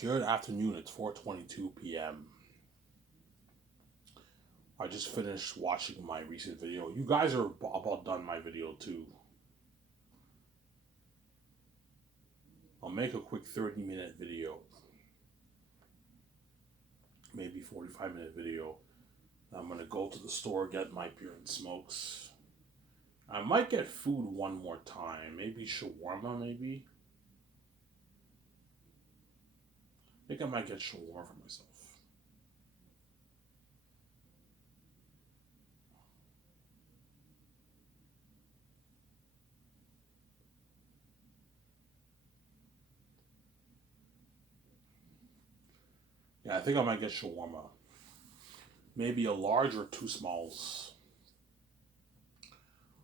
Good afternoon. It's 4:22 p.m. I just finished watching my recent video. You guys are about done my video too. I'll make a quick 30-minute video, maybe 45-minute video. I'm gonna go to the store, get my beer and smokes. I might get food one more time. Maybe shawarma, maybe. I think I might get shawarma for myself. Yeah, I think I might get shawarma. Maybe a large or two smalls.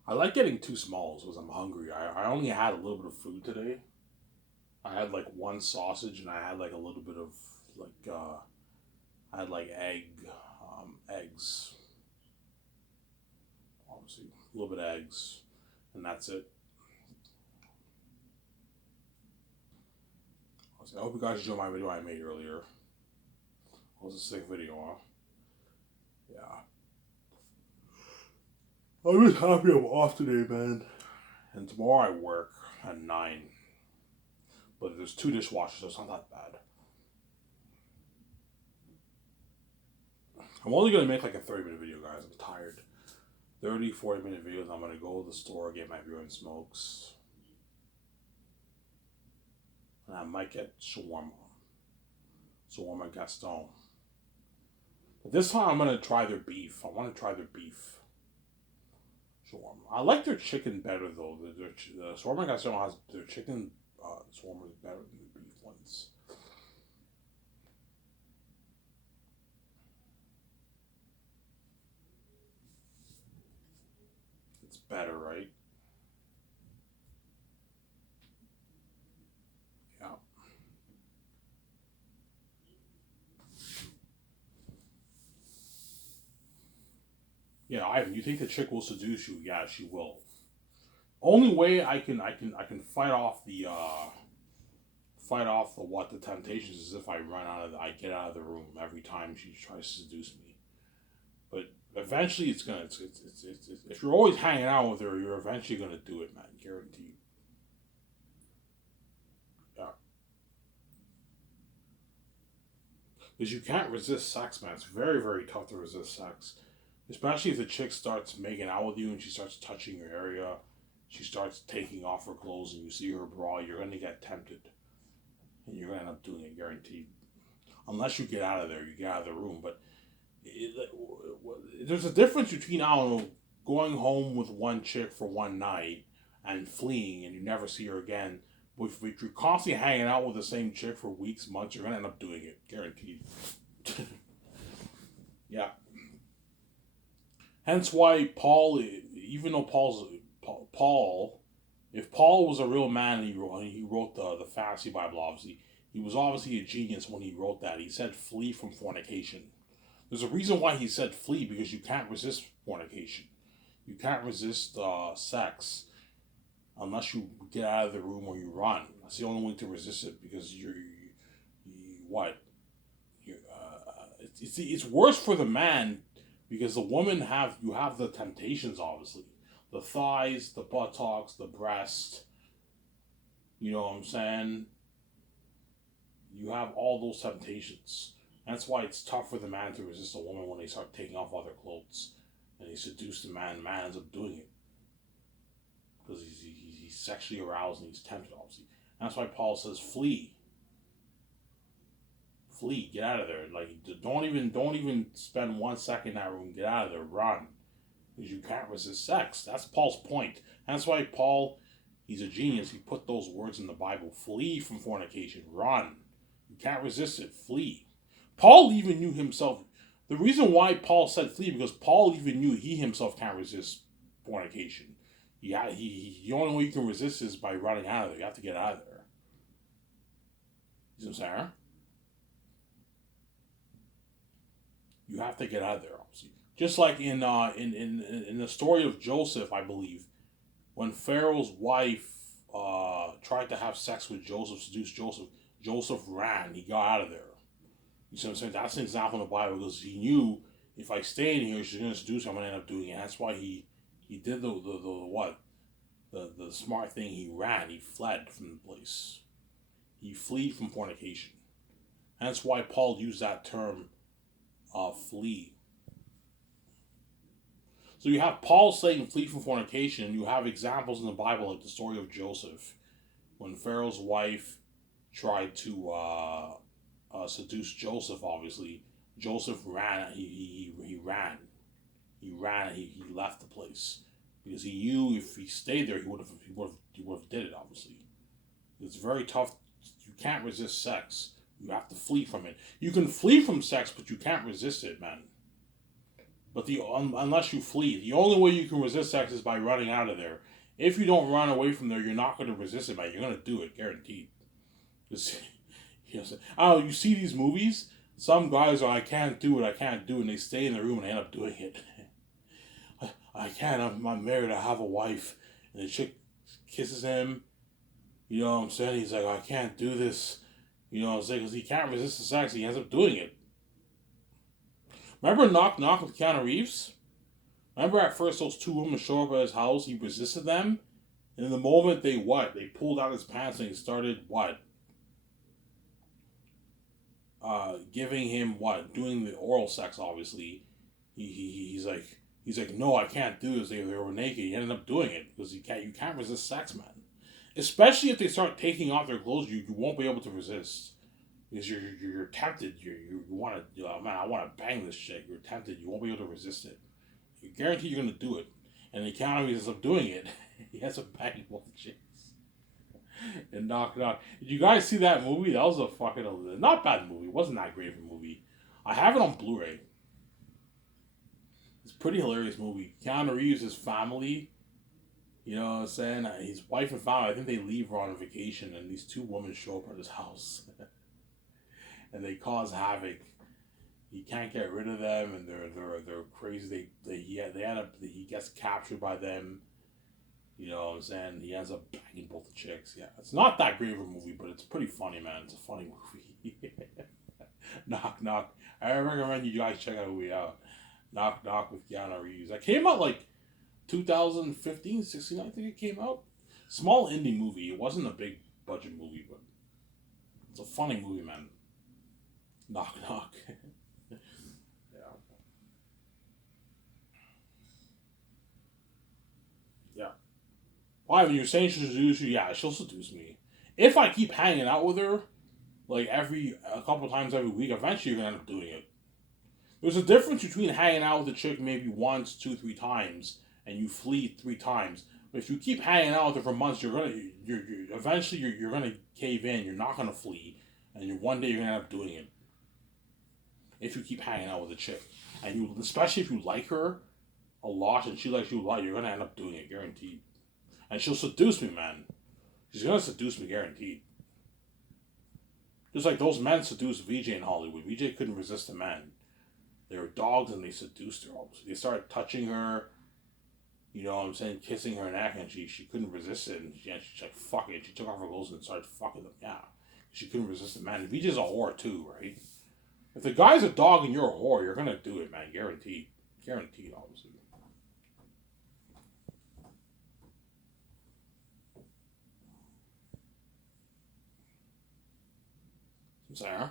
I like getting two smalls because I'm hungry. I only had a little bit of food today. I had like one sausage and I had like a little bit of like I had like eggs, obviously a little bit of eggs, and that's it. I hope you guys enjoyed my video I made earlier. It was a sick video, huh? Yeah. I'm just happy I'm off today, man. And tomorrow I work at 9. But there's 2 dishwashers, so it's not that bad. I'm only gonna make like a 30-minute video, guys. I'm tired. 30, 40-minute videos. I'm gonna go to the store, get my beer and smokes. And I might get shawarma. Shawarma Gaston. But this time I'm gonna try their beef. I wanna try their beef shawarma. I like their chicken better though. The shawarma Gaston has their chicken shawarma is better than the beef ones. It's better, right? Yeah. Yeah, Ivan, you think the chick will seduce you? Yeah, she will. Only way I can fight off the temptations is if I get out of the room every time she tries to seduce me. But eventually it's if you're always hanging out with her, you're eventually gonna do it, man, guaranteed. Yeah, because you can't resist sex, man. It's very very tough to resist sex, especially if the chick starts making out with you and she starts touching your area. She starts taking off her clothes and you see her bra, you're gonna get tempted and you're gonna end up doing it, guaranteed. Unless you get out of there, you get out of the room. But there's a difference between, I don't know, going home with one chick for one night and fleeing and you never see her again. But if you're constantly hanging out with the same chick for weeks, months, you're gonna end up doing it, guaranteed. Yeah. Hence why Paul, even though Paul, if Paul was a real man and he wrote the fantasy Bible, obviously he was obviously a genius when he wrote that. He said flee from fornication. There's a reason why he said flee, because you can't resist fornication. You can't resist sex unless you get out of the room or you run. That's the only way to resist it, because what? It's worse for the man, because the woman you have the temptations, obviously, the thighs, the buttocks, the breast. You know what I'm saying? You have all those temptations. That's why it's tough for the man to resist a woman when they start taking off all their clothes and they seduce the man. The man ends up doing it because he's sexually aroused and he's tempted, obviously. And that's why Paul says flee, flee, get out of there. Like, don't even spend 1 second in that room. Get out of there, run, because you can't resist sex. That's Paul's point. And that's why Paul, he's a genius. He put those words in the Bible: flee from fornication, run. You can't resist it, flee. Paul even knew himself. The reason why Paul said flee, because Paul even knew he himself can't resist fornication. The only way you can resist is by running out of there. You have to get out of there. You know what I'm saying? You have to get out of there, obviously. Just like in the story of Joseph, I believe, when Pharaoh's wife tried to have sex with Joseph, seduce Joseph, Joseph ran. He got out of there. You see what I'm saying? That's an example in the Bible because he knew if I stay in here, she's going to seduce me. I'm going to end up doing it. That's why he did the what? The smart thing. He ran. He fled from the place. He fled from fornication. That's why Paul used that term, flee. So you have Paul saying flee from fornication. You have examples in the Bible like the story of Joseph. When Pharaoh's wife tried to seduce Joseph, obviously, Joseph ran. He ran. He ran. He left the place because he knew if he stayed there, he would have did it. Obviously, it's very tough. You can't resist sex. You have to flee from it. You can flee from sex, but you can't resist it, man. But unless you flee, the only way you can resist sex is by running out of there. If you don't run away from there, you're not going to resist it, man. You're going to do it, guaranteed. Just, oh, you see these movies? Some guys are, I can't do it, and they stay in the room and they end up doing it. I can't, I'm married, I have a wife. And the chick kisses him, you know what I'm saying? He's like, I can't do this. You know what I'm saying? Because he can't resist the sex, he ends up doing it. Remember Knock Knock with Keanu Reeves? Remember at first those two women show up at his house, he resisted them? And in the moment they what? They pulled out his pants and he started what? Giving him what? Doing the oral sex, obviously. He's like, no, I can't do this. They were naked. He ended up doing it because you can't resist sex, man. Especially if they start taking off their clothes, you won't be able to resist. Because you're tempted. You want to, man, I want to bang this chick. You're tempted. You won't be able to resist it. You guarantee you're going to do it. And the economy ends up doing it. He has a bang both chicks. And Knock Knock. Did you guys see that movie? That was a fucking not bad movie. It wasn't that great of a movie. I have it on Blu-ray. It's a pretty hilarious movie. Keanu Reeves, his family, you know what I'm saying? His wife and family, I think they leave on vacation, and these two women show up at his house. And they cause havoc. He can't get rid of them, and they're crazy. He gets captured by them. You know what I'm saying? He ends up banging both the chicks. Yeah, it's not that great of a movie, but it's pretty funny, man. It's a funny movie. Knock Knock. I recommend you guys check that movie out. Knock Knock with Keanu Reeves. That came out like 2015, 16, I think it came out. Small indie movie. It wasn't a big budget movie, but it's a funny movie, man. Knock Knock. Yeah. Why, when you're saying she'll seduce you, yeah, she'll seduce me. If I keep hanging out with her, like a couple times every week, eventually you're gonna end up doing it. There's a difference between hanging out with a chick maybe once, 2, 3 times, and you flee 3 times. But if you keep hanging out with her for months, you're eventually gonna cave in. You're not gonna flee, and one day you're gonna end up doing it. If you keep hanging out with a chick, and especially if you like her a lot and she likes you a lot, you're gonna end up doing it, guaranteed. And she'll seduce me, man. She's gonna seduce me, guaranteed. Just like those men seduced VJ in Hollywood. VJ couldn't resist a man. They were dogs and they seduced her. They started touching her, you know what I'm saying, kissing her neck, and she couldn't resist it. And she's like, fuck it. She took off her clothes and started fucking them. Yeah. She couldn't resist it, man. VJ's a whore too, right? If the guy's a dog and you're a whore, you're gonna do it, man. Guaranteed. Guaranteed, obviously. Sarah?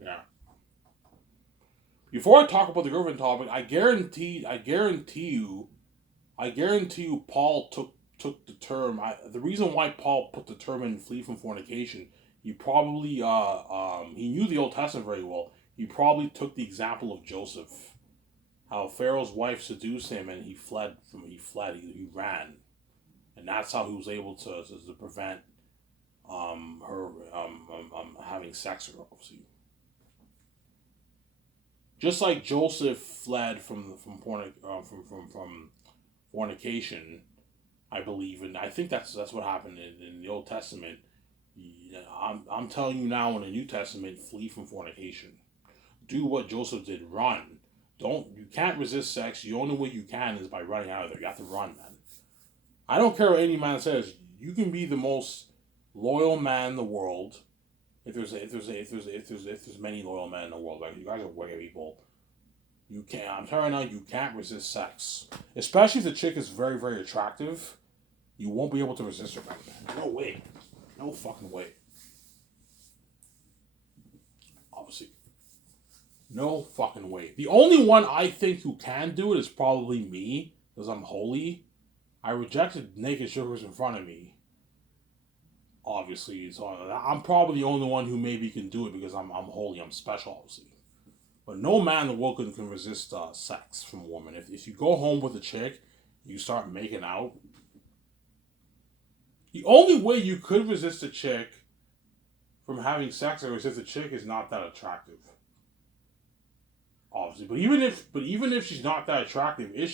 Yeah. Before I talk about the girlfriend topic, I guarantee you, Paul took the term. The reason why Paul put the term in "flee from fornication," he probably he knew the Old Testament very well. He probably took the example of Joseph, how Pharaoh's wife seduced him and he ran, and that's how he was able to prevent her having sex with her, obviously. Just like Joseph fled from fornication, I believe, and I think that's what happened in the Old Testament. I'm telling you now in the New Testament, flee from fornication. Do what Joseph did. Run. You can't resist sex. The only way you can is by running out of there. You have to run, man. I don't care what any man says. You can be the most loyal man in the world. If there's many loyal men in the world, like you guys are wicked people. You can't. I'm telling you now, you can't resist sex, especially if the chick is very, very attractive. You won't be able to resist her, man. No way, no fucking way. Obviously, no fucking way. The only one I think who can do it is probably me, because I'm holy. I rejected naked sugars in front of me. Obviously, so I'm probably the only one who maybe can do it because I'm holy. I'm special, obviously. But no man in the world can resist sex from a woman. If you go home with a chick, you start making out. The only way you could resist a chick from having sex or resist a chick is not that attractive. Obviously, but even if she's not that attractive, if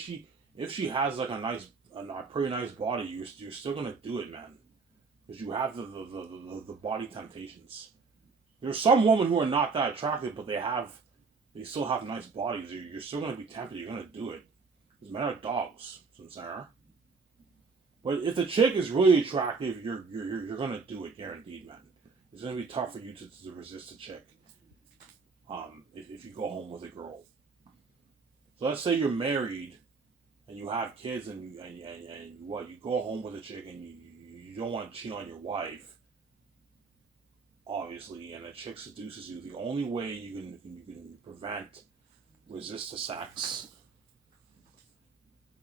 she has like a pretty nice body, you're still gonna do it, man, because you have the body temptations. There's some women who are not that attractive, but they still have nice bodies. You're still gonna be tempted. You're gonna do it. Because men are dogs, Sarah. But if the chick is really attractive, you're gonna do it, guaranteed, man. It's gonna be tough for you to resist a chick. If you go home with a girl. So let's say you're married and you have kids and you go home with a chick and you don't want to cheat on your wife, obviously, and a chick seduces you. The only way you can resist the sex.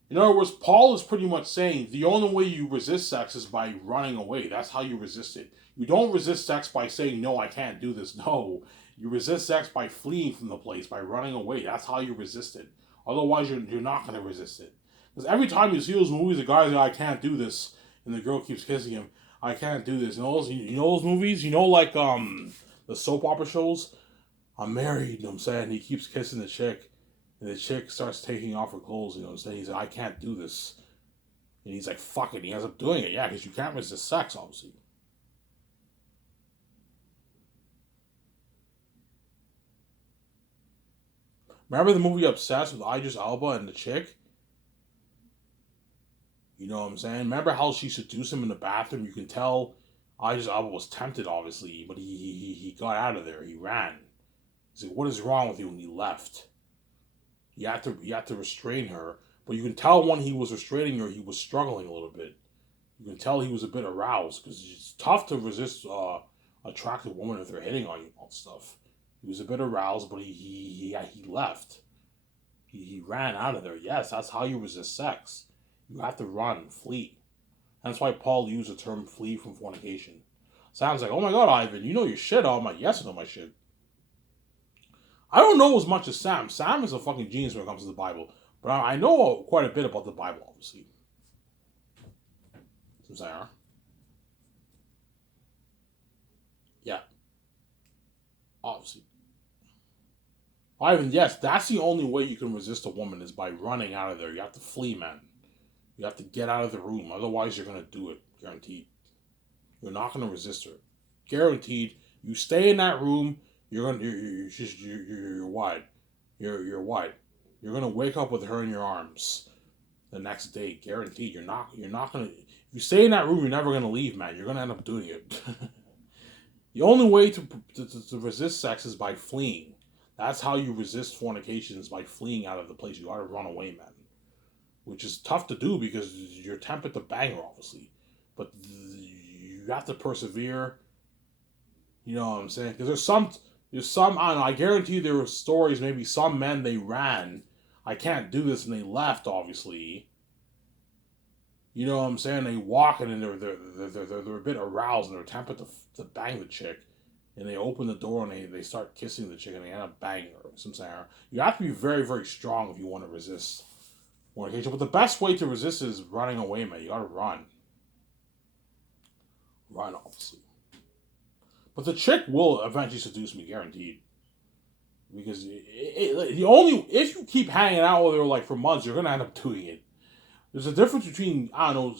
In other words, Paul is pretty much saying the only way you resist sex is by running away. That's how you resist it. You don't resist sex by saying, no, I can't do this. No. You resist sex by fleeing from the place, by running away. That's how you resist it. Otherwise, you're not going to resist it. Because every time you see those movies, the guy's like, I can't do this. And the girl keeps kissing him. I can't do this. You know those movies? You know, like the soap opera shows? I'm married, you know what I'm saying? He keeps kissing the chick. And the chick starts taking off her clothes, you know what I'm saying? He's like, I can't do this. And he's like, fuck it. He ends up doing it. Yeah, because you can't resist sex, obviously. Remember the movie Obsessed with Idris Elba and the chick? You know what I'm saying? Remember how she seduced him in the bathroom? You can tell Idris Elba was tempted, obviously, but he got out of there. He ran. He's like, what is wrong with you? And he left. You had to restrain her, but you can tell when he was restraining her, he was struggling a little bit. You can tell he was a bit aroused because it's tough to resist attractive women if they're hitting on you and stuff. He was a bit aroused, but he left. He ran out of there. Yes, that's how you resist sex. You have to run, flee. That's why Paul used the term flee from fornication. Sounds like, oh my god, Ivan, you know your shit. I'm like, yes, I know my shit. I don't know as much as Sam. Sam is a fucking genius when it comes to the Bible. But I know quite a bit about the Bible, obviously. Sarah. Yeah. Obviously. Ivan, yes, that's the only way you can resist a woman is by running out of there. You have to flee, man. You have to get out of the room. Otherwise, you're going to do it. Guaranteed. You're not going to resist her. Guaranteed. You stay in that room. You're wide. You're wide. You're gonna wake up with her in your arms the next day, guaranteed. You're not gonna. If you stay in that room, you're never gonna leave, man. You're gonna end up doing it. The only way to resist sex is by fleeing. That's how you resist fornication, is by fleeing out of the place. You gotta run away, man. Which is tough to do because you're tempted to bang her, obviously, but you have to persevere. You know what I'm saying? Because there's some, I don't know, I guarantee there were stories, maybe some men, they ran, I can't do this, and they left, obviously. You know what I'm saying? They walk and they're a bit aroused and they're tempted to bang the chick. And they open the door and they start kissing the chick and they end up banging her. So I'm saying, you have to be very, very strong if you want to resist fornication. But the best way to resist is running away, man. You gotta run. Run, obviously. But the chick will eventually seduce me, guaranteed. Because if you keep hanging out with her like for months, you're gonna end up doing it. There's a difference between, I don't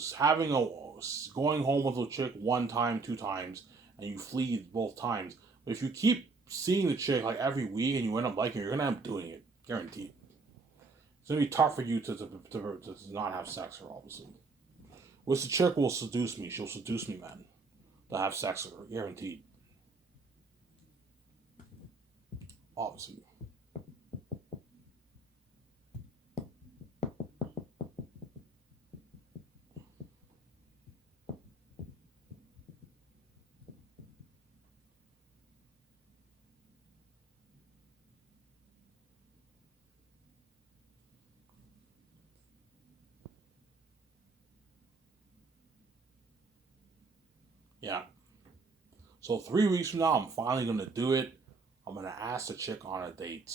know, going home with a chick one time, 2 times, and you flee both times. But if you keep seeing the chick like every week and you end up liking her, you're gonna end up doing it, guaranteed. It's gonna be tough for you to not have sex with her, obviously. Which the chick will seduce me. She'll seduce me, man. To have sex with her, guaranteed. Obviously. Yeah. So 3 weeks from now, I'm finally gonna do it. I'm gonna ask the chick on a date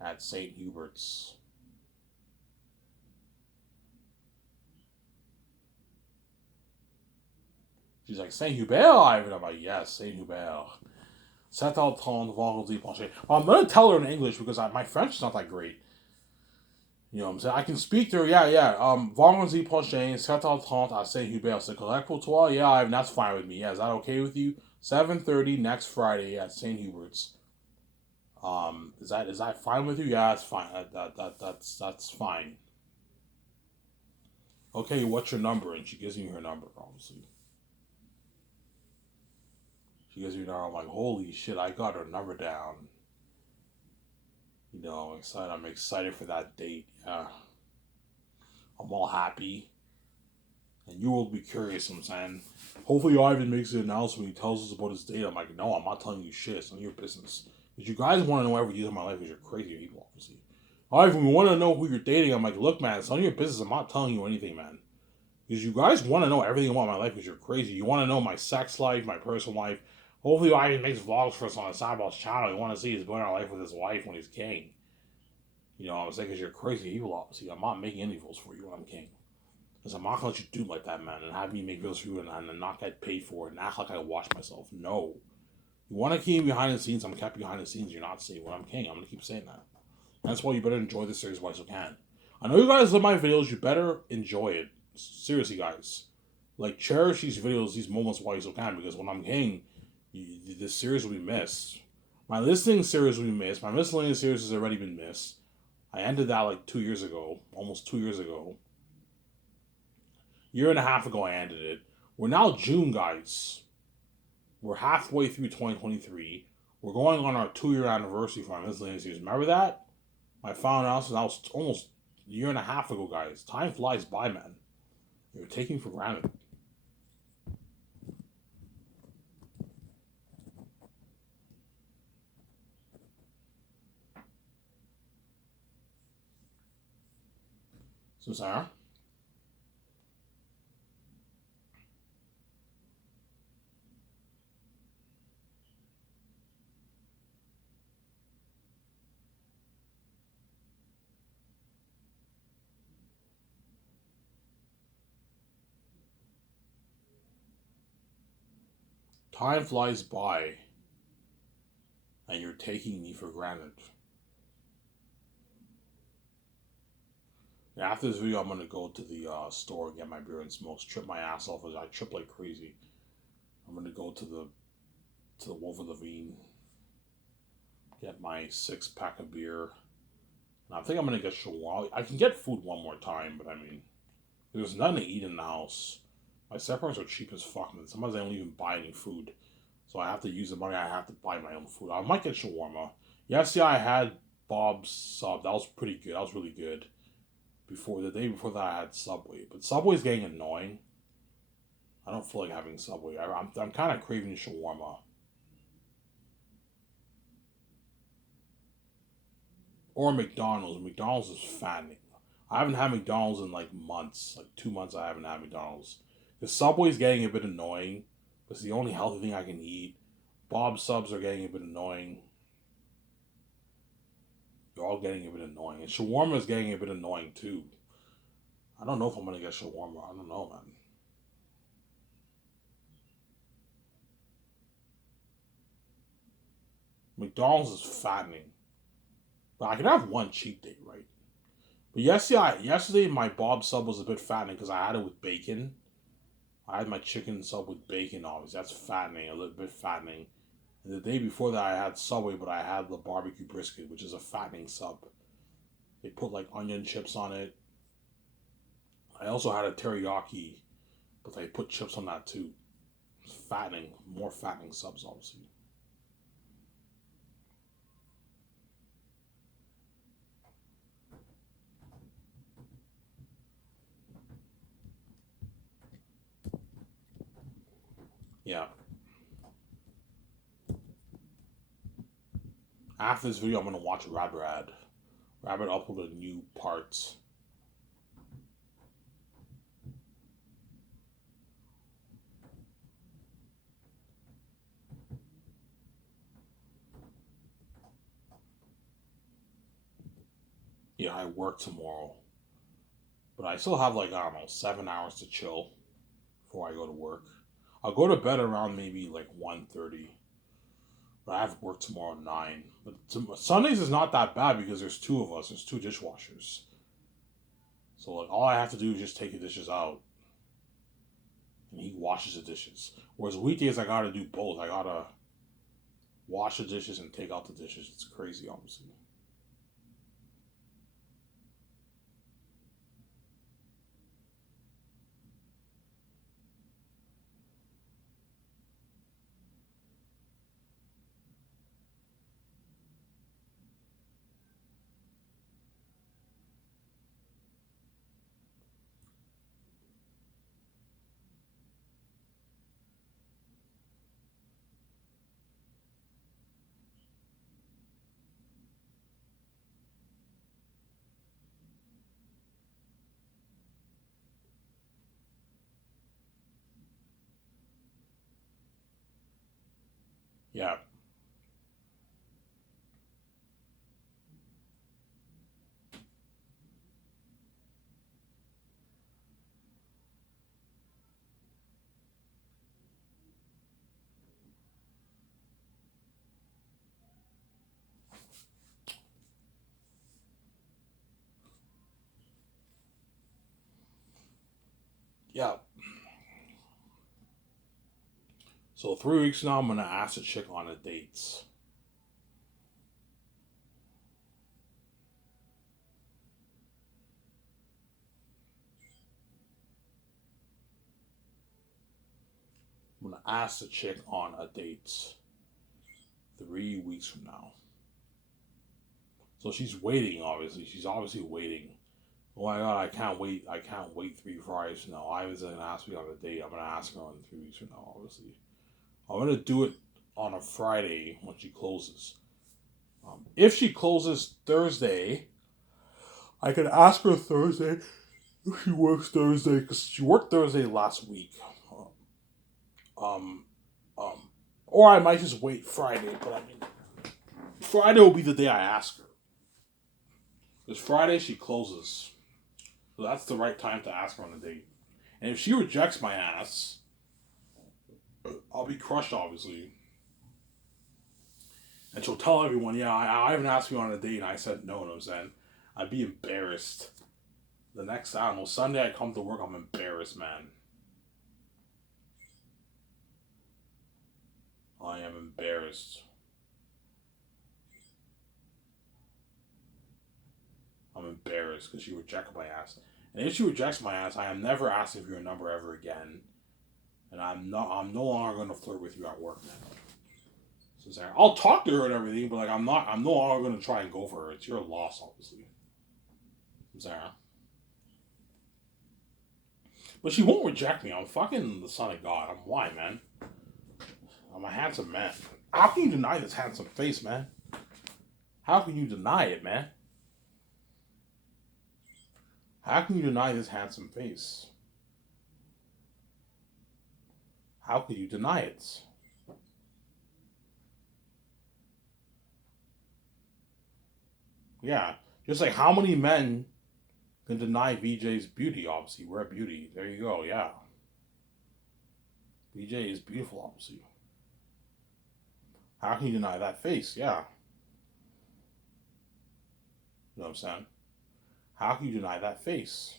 at St. Hubert's. She's like, Saint Hubert, Ivan. I'm like, yes, Saint Hubert. Set out ton vendredi prochain. Well, I'm gonna tell her in English because my French is not that great. You know what I'm saying? I can speak to her, yeah. Vendredi prochain, 7h30 à Saint Hubert. C'est correct pour toi? Yeah, Ivan, that's fine with me. Yeah, is that okay with you? 7:30 next Friday at St. Hubert's. Is that fine with you? Yeah, that's fine. That's fine. Okay, what's your number? And she gives me her number, obviously. She gives me her number. I'm like, holy shit, I got her number down. You know, I'm excited for that date. Yeah. I'm all happy. And you will be curious, I'm saying. Hopefully Ivan makes an announcement. He tells us about his date. I'm like, no, I'm not telling you shit. It's none of your business. Because you guys want to know every detail of my life because you're crazy people, obviously. Ivan, we want to know who you're dating. I'm like, look, man, it's none of your business. I'm not telling you anything, man. Because you guys want to know everything about my life because you're crazy. You want to know my sex life, my personal life. Hopefully Ivan makes vlogs for us on his Sideball's channel. You want to see his going on life with his wife when he's king. You know what I'm saying? Because you're crazy evil, obviously. I'm not making any videos for you when I'm king. Because I'm not going to let you do like that, man, and have me make videos for you and not get paid for it and act like I watch myself. No. You want to keep me behind the scenes, I'm kept behind the scenes. You're not saying when I'm king. I'm going to keep saying that. That's why you better enjoy this series while you can. I know you guys love my videos. You better enjoy it. Seriously, guys. Like, cherish these videos, these moments while you still can, because when I'm king, this series will be missed. My listening series will be missed. My miscellaneous series has already been missed. I ended that like 2 years ago. Almost 2 years ago. Year and a half ago I ended it. We're now June, guys. We're halfway through 2023. We're going on our 2-year anniversary for my miscellaneous series. Remember that? I found out that was almost a year and a half ago, guys. Time flies by, man. You're taking for granted. So, Sarah? Time flies by, and you're taking me for granted. Yeah, after this video, I'm gonna go to the store and get my beer and smokes. Trip my ass off as I trip like crazy. I'm gonna go to the Wolf of Levine, get my 6-pack of beer. And I think I'm gonna get shawarma. I can get food one more time, but I mean, there's nothing to eat in the house. My separates are cheap as fuck, and sometimes I don't even buy any food. So I have to use the money I have to buy my own food. I might get shawarma. Yesterday I had Bob's sub. That was pretty good. That was really good. The day before that I had Subway. But Subway's getting annoying. I don't feel like having Subway. I'm kind of craving shawarma. Or McDonald's. McDonald's is fattening. I haven't had McDonald's in like months. Like 2 months I haven't had McDonald's. The Subway's getting a bit annoying. It's the only healthy thing I can eat. Bob's subs are getting a bit annoying. They're all getting a bit annoying. And shawarma is getting a bit annoying too. I don't know if I'm gonna get shawarma. I don't know, man. McDonald's is fattening. But I can have one cheat day, right? But yesterday my Bob sub was a bit fattening because I had it with bacon. I had my chicken sub with bacon, obviously. That's fattening, a little bit fattening. And the day before that, I had Subway, but I had the barbecue brisket, which is a fattening sub. They put like onion chips on it. I also had a teriyaki, but they put chips on that too. Fattening, more fattening subs, obviously. Yeah. After this video, I'm gonna watch Rabbit. Rabbit uploaded new parts. Yeah, I work tomorrow, but I still have like I don't know 7 hours to chill before I go to work. I'll go to bed around maybe like 1:30. But I have work tomorrow at 9. But Sundays is not that bad because there's two of us. There's two dishwashers. So like all I have to do is just take the dishes out, and he washes the dishes. Whereas weekdays I gotta do both. I gotta wash the dishes and take out the dishes. It's crazy, honestly. Yeah, yeah. So 3 weeks now, I'm gonna ask the chick on the dates. I'm gonna ask the chick on a date 3 weeks from now. So she's waiting. Obviously, she's obviously waiting. Oh my god, I can't wait. I can't wait 3 Fridays from now. I was gonna ask me on a date. I'm gonna ask her on 3 weeks from now, obviously. I'm gonna do it on a Friday when she closes. If she closes Thursday, I could ask her Thursday if she works Thursday because she worked Thursday last week. Um, um, or I might just wait Friday. But I mean, Friday will be the day I ask her because Friday she closes, so that's the right time to ask her on a date. And if she rejects my ass, I'll be crushed, obviously. And she'll tell everyone, yeah, I haven't asked you on a date, and I said no, you know what I'm saying? I'd be embarrassed. The next, I don't know, Sunday I come to work, I'm embarrassed, man. I am embarrassed. I'm embarrassed because she rejected my ass. And if she rejects my ass, I am never asking for your number ever again. And I'm no longer gonna flirt with you at work, man. So Sarah, I'll talk to her and everything, but like I'm no longer gonna try and go for her. It's your loss, obviously. Sarah. But she won't reject me. I'm fucking the son of God. I'm why, man. I'm a handsome man. How can you deny this handsome face, man? How can you deny it, man? How can you deny this handsome face? How can you deny it? Yeah. Just like how many men can deny VJ's beauty, obviously. We're beauty. There you go, yeah. VJ is beautiful, obviously. How can you deny that face? Yeah. You know what I'm saying? How can you deny that face?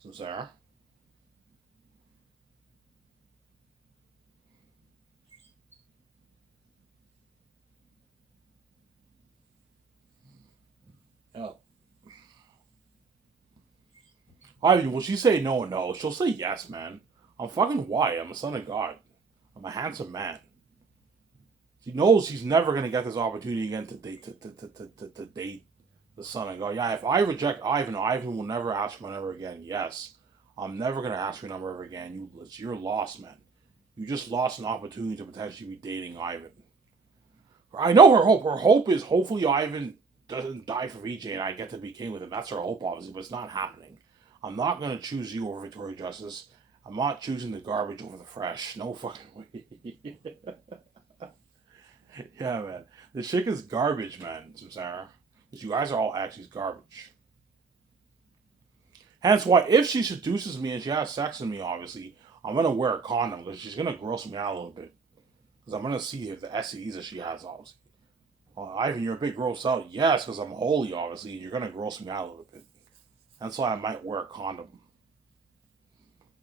So Sarah? Ivan, will she say no? No, she'll say yes, man. I'm fucking white. I'm a son of God. I'm a handsome man. She knows she's never gonna get this opportunity again to date the son of God. Yeah, if I reject Ivan, Ivan will never ask my number again. Yes, I'm never gonna ask your number ever again. You're lost, man. You just lost an opportunity to potentially be dating Ivan. I know her hope. Her hope is hopefully Ivan doesn't die for VJ and I get to be king with him. That's her hope, obviously, but it's not happening. I'm not gonna choose you over Victoria Justice. I'm not choosing the garbage over the fresh. No fucking way. Yeah, man. The chick is garbage, man, Samsara. Because you guys are all actually garbage. Hence why, if she seduces me and she has sex with me, obviously, I'm gonna wear a condom because she's gonna gross me out a little bit. Because I'm gonna see if the STDs that she has, obviously. Ivan, you're a bit grossed out. Yes, because I'm holy, obviously. You're gonna gross me out a little bit. That's why I might wear a condom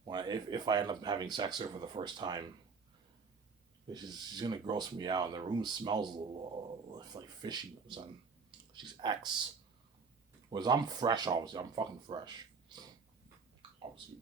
if I end up having sex with her for the first time. She's gonna gross me out, and the room smells a little like fishy. Son. She's X. Whereas I'm fresh, obviously. I'm fucking fresh. Obviously.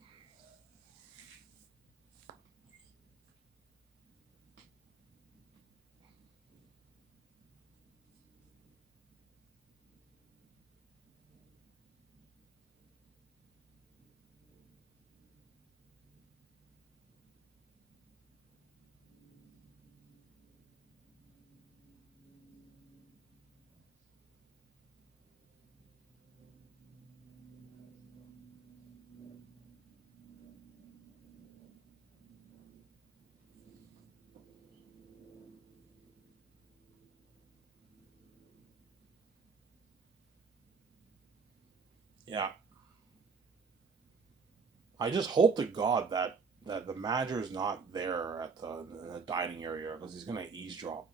Yeah. I just hope to God that the manager is not there at the dining area because he's gonna eavesdrop.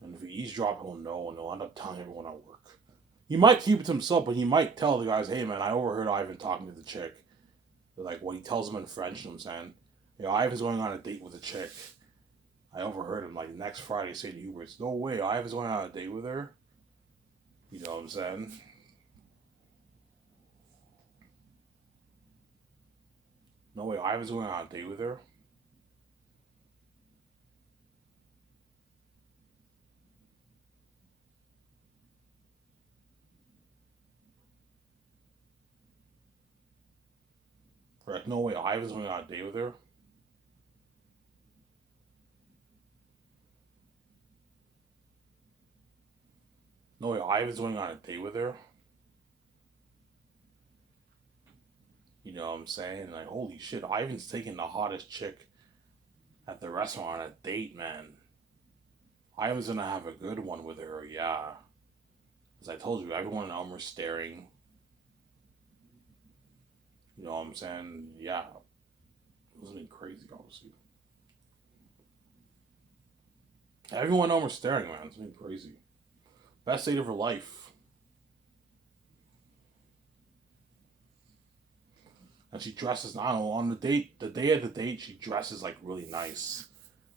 And if he eavesdrop, he'll know and he'll end up telling everyone at work. He might keep it to himself, but he might tell the guys, "Hey man, I overheard Ivan talking to the chick." Like what he tells them in French, you know what I'm saying? You know, Ivan's going on a date with a chick. I overheard him like next Friday say to Hubert, "No way, Ivan's going on a date with her." You know what I'm saying? No way, Ivan's going on a date with her. Like, no way, Ivan's going on a date with her. No way, Ivan's going on a date with her. You know what I'm saying? Like, holy shit, Ivan's taking the hottest chick at the restaurant on a date, man. Ivan's gonna have a good one with her, yeah. As I told you, everyone in Elmer's staring. You know what I'm saying? Yeah. It was crazy, obviously. Everyone in Elmer's staring, man. It's been crazy. Best date of her life. And she dresses, I don't know, on the day of the date, she dresses like really nice.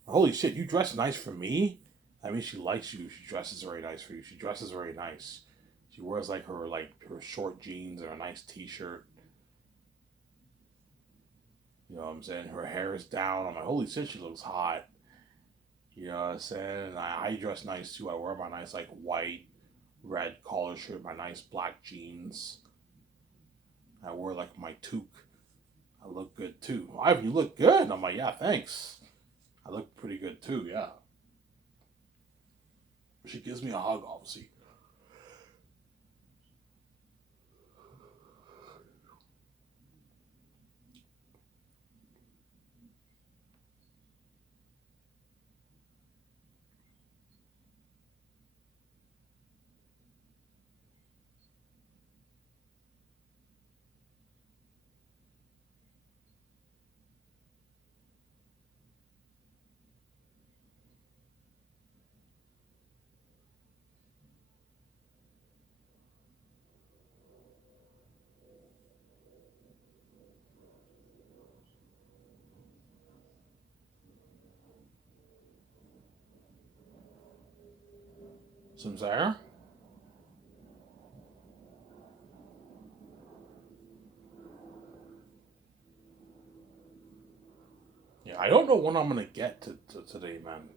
Holy shit, you dress nice for me? I mean, she likes you. She dresses very nice for you. She dresses very nice. She wears like her short jeans and a nice t-shirt. You know what I'm saying? Her hair is down. I'm like, holy shit, she looks hot. You know what I'm saying? And I dress nice too. I wear my nice like white, red collar shirt, my nice black jeans. I wear like my toque. I look good too. Ivan, you look good. I'm like, yeah, thanks. I look pretty good too, yeah. She gives me a hug, obviously. Samsara? don't know what I'm gonna get to today, man.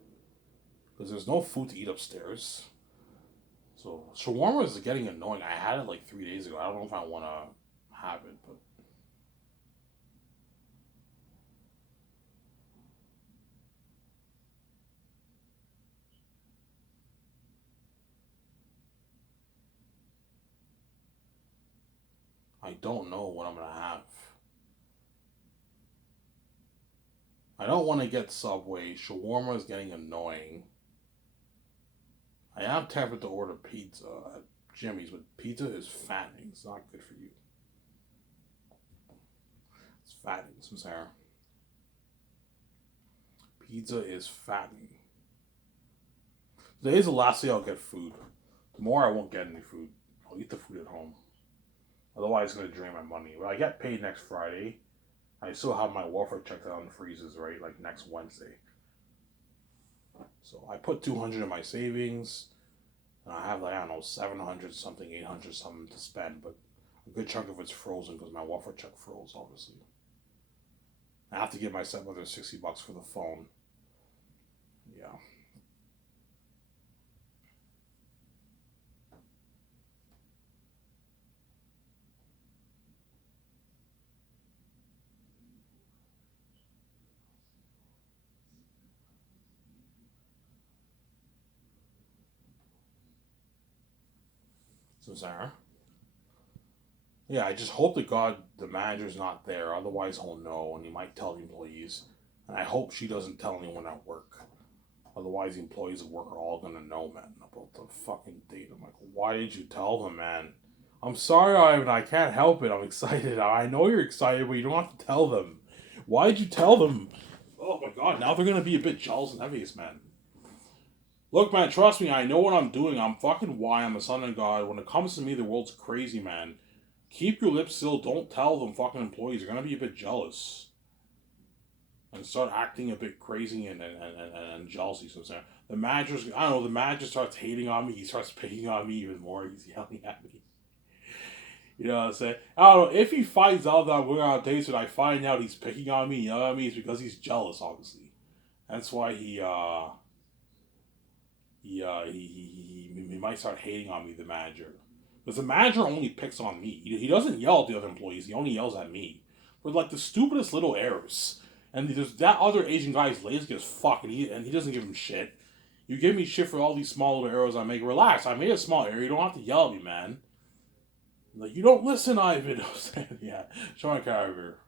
Because there's no food to eat upstairs. So shawarma is getting annoying. I had it like 3 days ago. I don't know if I want to have it, but I don't know what I'm gonna have. I don't want to get Subway. Shawarma is getting annoying. I am tempted to order pizza at Jimmy's, but pizza is fattening. It's not good for you. It's fattening, some Sarah. Pizza is fattening. Today is the last day I'll get food. Tomorrow I won't get any food. I'll eat the food at home. Otherwise, it's going to drain my money. Well, I get paid next Friday. I still have my welfare check that unfreezes, right? Like next Wednesday. So I put 200 in my savings. And I have, like, I don't know, 700 something, 800 something to spend. But a good chunk of it's frozen because my welfare check froze, obviously. I have to give my stepmother $60 for the phone. Yeah. So, Sarah. Yeah, I just hope to God the manager's not there. Otherwise, he'll know and he might tell the employees. And I hope she doesn't tell anyone at work. Otherwise, the employees at work are all gonna know, man, about the fucking date. I'm like, why did you tell them, man? I'm sorry, Ivan. I can't help it. I'm excited. I know you're excited, but you don't have to tell them. Why did you tell them? Oh my god, now they're gonna be a bit jealous and envious, man. Look, man, trust me. I know what I'm doing. I'm fucking why I'm a son of God. When it comes to me, the world's crazy, man. Keep your lips still. Don't tell them fucking employees. They're gonna be a bit jealous and start acting a bit crazy and jealousy. So the manager's, I don't know, the manager starts hating on me. He starts picking on me even more. He's yelling at me. You know what I'm saying? I don't know. If he finds out that I'm going on dates and I find out he's picking on me, you know what I mean? It's because he's jealous, obviously. That's why he might start hating on me, the manager. Because the manager only picks on me. He doesn't yell at the other employees. He only yells at me. For like the stupidest little errors. And there's that other Asian guy is lazy as fuck, and he doesn't give him shit. You give me shit for all these small little errors I make. Relax, I made a small error. You don't have to yell at me, man. Like, you don't listen, Ivan. Yeah, Sean Carver.